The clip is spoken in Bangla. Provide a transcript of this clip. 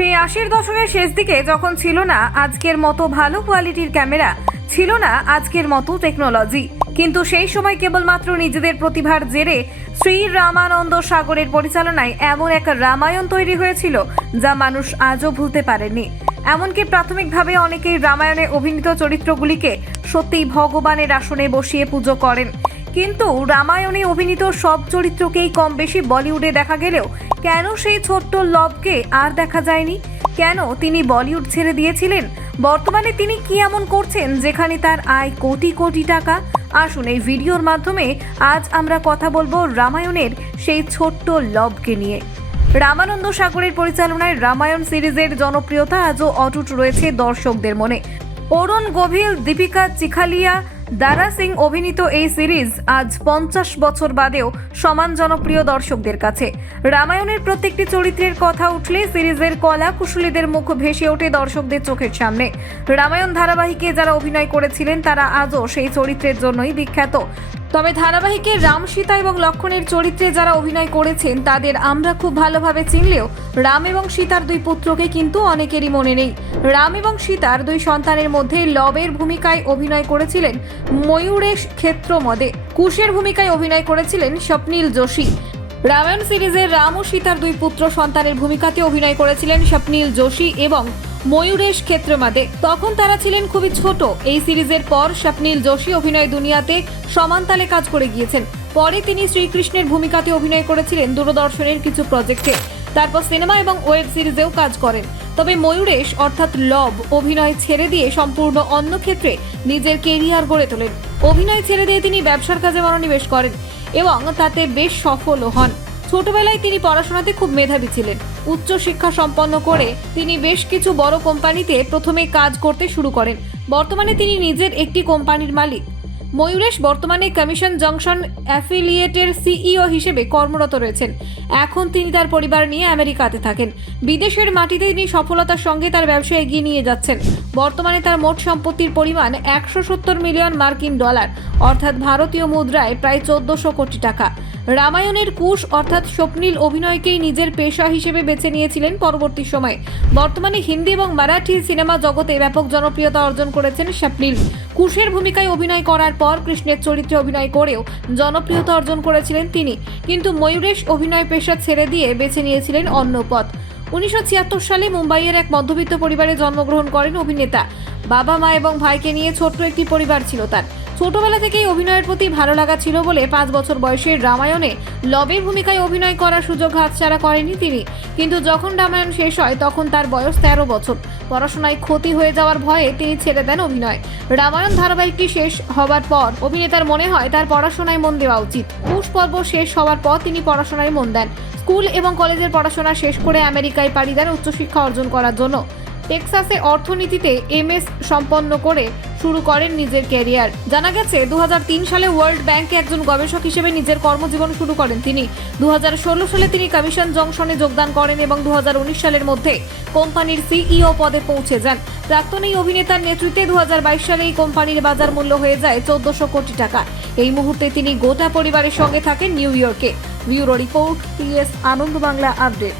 সেই আশির দশকের শেষ দিকে যখন ছিল না আজকের মতো ভালো কোয়ালিটির ক্যামেরা ছিল না আজকের মতো টেকনোলজি কিন্তু সেই সময় কেবলমাত্র নিজেদের প্রতিভার জেরে শ্রী রামানন্দ সাগরের পরিচালনায় এমন এক রামায়ণ তৈরি হয়েছিল যা মানুষ আজও ভুলতে পারেনি এমনকি প্রাথমিকভাবে অনেকেই রামায়ণে অভিনীত চরিত্রগুলিকে সত্যিই ভগবানের আসনে বসিয়ে পুজো করেন। কিন্তু রামায়ণে অভিনীত সব চরিত্রকেই কম বেশি বলিউডে দেখা গেলেও কেন সেই ছোট্ট লবকে আর দেখা যায়নি? কেন তিনি বলিউড ছেড়ে দিয়েছিলেন? বর্তমানে তিনি কি এমন করছেন যেখানে তার আয় কোটি কোটি টাকা? আসুন এই ভিডিওর মাধ্যমে আজ আমরা কথা বলব রামায়ণের সেই ছোট্ট লবকে নিয়ে। রামানন্দ সাগরের পরিচালনায় রামায়ণ সিরিজের জনপ্রিয়তা আজও অটুট রয়েছে দর্শকদের মনে। অরুণ গভীর, দীপিকা চিখালিয়া দারা সিং অভিনীত এই সিরিজ আজ পঞ্চাশ বছর বাদেও সমান জনপ্রিয় দর্শকদের কাছে। রামায়ণের প্রত্যেকটি চরিত্রের কথা উঠলে সিরিজের কলা কুশলীদের মুখ ভেসে ওঠে দর্শকদের চোখের সামনে। রামায়ণ ধারাবাহিকে যারা অভিনয় করেছিলেন, তারা আজও সেই চরিত্রের জন্যই বিখ্যাত। তবে ধারাবাহিকে রাম সীতা এবং লক্ষণের চরিত্রে যারা অভিনয় করেছেন, তাদের আমরা খুব ভালোভাবে চিনলেও রাম এবং সীতার দুই পুত্রকে কিন্তু অনেকেরই মনে নেই। রাম এবং সীতার দুই সন্তানের মধ্যে লবের ভূমিকায় অভিনয় করেছিলেন ময়ূরেশ ক্ষেত্রমদে। কুশের ভূমিকায় অভিনয় করেছিলেন স্বপ্নীল যোশী। রামায়ণ সিরিজের রাম ও সীতার দুই পুত্র সন্তানের ভূমিকাতে অভিনয় করেছিলেন স্বপ্নীল যোশী এবং ময়ূরেশ ক্ষেত্রমাদে। তখন তারা ছিলেন খুবই ছোট। এই সিরিজের পর স্বপ্নীল যোশী অভিনয় দুনিয়াতে সমান তালে কাজ করে গিয়েছেন। পরে তিনি শ্রীকৃষ্ণের ভূমিকাতে অভিনয় করেছিলেন দূরদর্শনের কিছু প্রজেক্টে। তারপর সিনেমা এবং ওয়েব সিরিজেও কাজ করেন। তবে ময়ূরেশ, অর্থাৎ লব, অভিনয় ছেড়ে দিয়ে সম্পূর্ণ অন্য ক্ষেত্রে নিজের কেরিয়ার গড়ে তোলেন। অভিনয় ছেড়ে দিয়ে তিনি ব্যবসার কাজে মনোনিবেশ করেন এবং তাতে বেশ সফলও হন। ছোটবেলায় তিনি পড়াশোনাতে খুব মেধাবী ছিলেন। উচ্চ শিক্ষা সম্পন্ন করে তিনি বেশ কিছু বড় কোম্পানিতে প্রথমে কাজ করতে শুরু করেন। বর্তমানে তিনি নিজের একটি কোম্পানির মালিক। ময়ূরেশ বর্তমানে কমিশন জংশন অ্যাফিলিয়েটের সিইও হিসেবে কর্মরত রয়েছেন। এখন তিনি তার পরিবার নিয়ে আমেরিকাতে থাকেন। বিদেশের মাটিতে তিনি সফলতার সঙ্গে তার ব্যবসা এগিয়ে নিয়ে যাচ্ছেন। বর্তমানে তার মোট সম্পত্তির পরিমাণ একশো সত্তর মিলিয়ন মার্কিন ডলার, অর্থাৎ ভারতীয় মুদ্রায় প্রায় চোদ্দশো কোটি টাকা। রামায়ণের কুশ অর্থাৎ স্বপ্নীল অভিনয়কেই নিজের পেশা হিসেবে বেছে নিয়েছিলেন পরবর্তী সময়ে। বর্তমানে হিন্দি এবং মারাঠি সিনেমা জগতে ব্যাপক জনপ্রিয়তা অর্জন করেছেন স্বপ্নীল। কুশের ভূমিকায় অভিনয় করার পর কৃষ্ণের চরিত্রে অভিনয় করেও জনপ্রিয়তা অর্জন করেছিলেন তিনি। কিন্তু ময়ূরেশ অভিনয় পেশা ছেড়ে দিয়ে বেছে নিয়েছিলেন অন্য পথ। উনিশশো ছিয়াত্তর সালে মুম্বাইয়ের এক মধ্যবিত্ত পরিবারে জন্মগ্রহণ করেন অভিনেতা। বাবা মা এবং ভাইকে নিয়ে ছোট্ট একটি পরিবার ছিল তার। ছোটবেলা থেকেই অভিনয়ের প্রতি ভালো লাগা ছিল বলে পাঁচ বছর বয়সে রামায়ণে লবের ভূমিকায় অভিনয় করার সুযোগ হাতছাড়া করেনি তিনি। কিন্তু যখন রামায়ণ শেষ হয়, তখন তার বয়স তেরো বছর। পড়াশোনায় ক্ষতি হয়ে যাওয়ার ভয়ে তিনি ছেড়ে দেন অভিনয়। রামায়ণ ধারাবাহিকটি শেষ হবার পর অভিনেতার মনে হয় তার পড়াশোনায় মন দেওয়া উচিত। পুষ পর্ব শেষ হওয়ার পর তিনি পড়াশোনায় মন দেন। স্কুল এবং কলেজের পড়াশোনা শেষ করে আমেরিকায় পাড়ি দেন উচ্চশিক্ষা অর্জন করার জন্য। টেক্সাসে অর্থনীতিতে এমএস সম্পন্ন করে শুরু করেন নিজের ক্যারিয়ার। জানা গেছে দু হাজার তিন সালে ওয়ার্ল্ড ব্যাংকে একজন গবেষক হিসেবে নিজের কর্মজীবন শুরু করেন তিনি। দু হাজার ষোলো সালে তিনি কমিশন জংশনে যোগদান করেন এবং দু হাজার উনিশ সালের মধ্যে কোম্পানির সিইও পদে পৌঁছে যান। প্রাক্তন এই অভিনেতার নেতৃত্বে দু সালে এই কোম্পানির বাজার মূল্য হয়ে যায় চোদ্দশো কোটি টাকা। এই মুহূর্তে তিনি গোটা পরিবারের সঙ্গে থাকেন নিউ ইয়র্কে। Bureau report, PS Ananda Bangla update.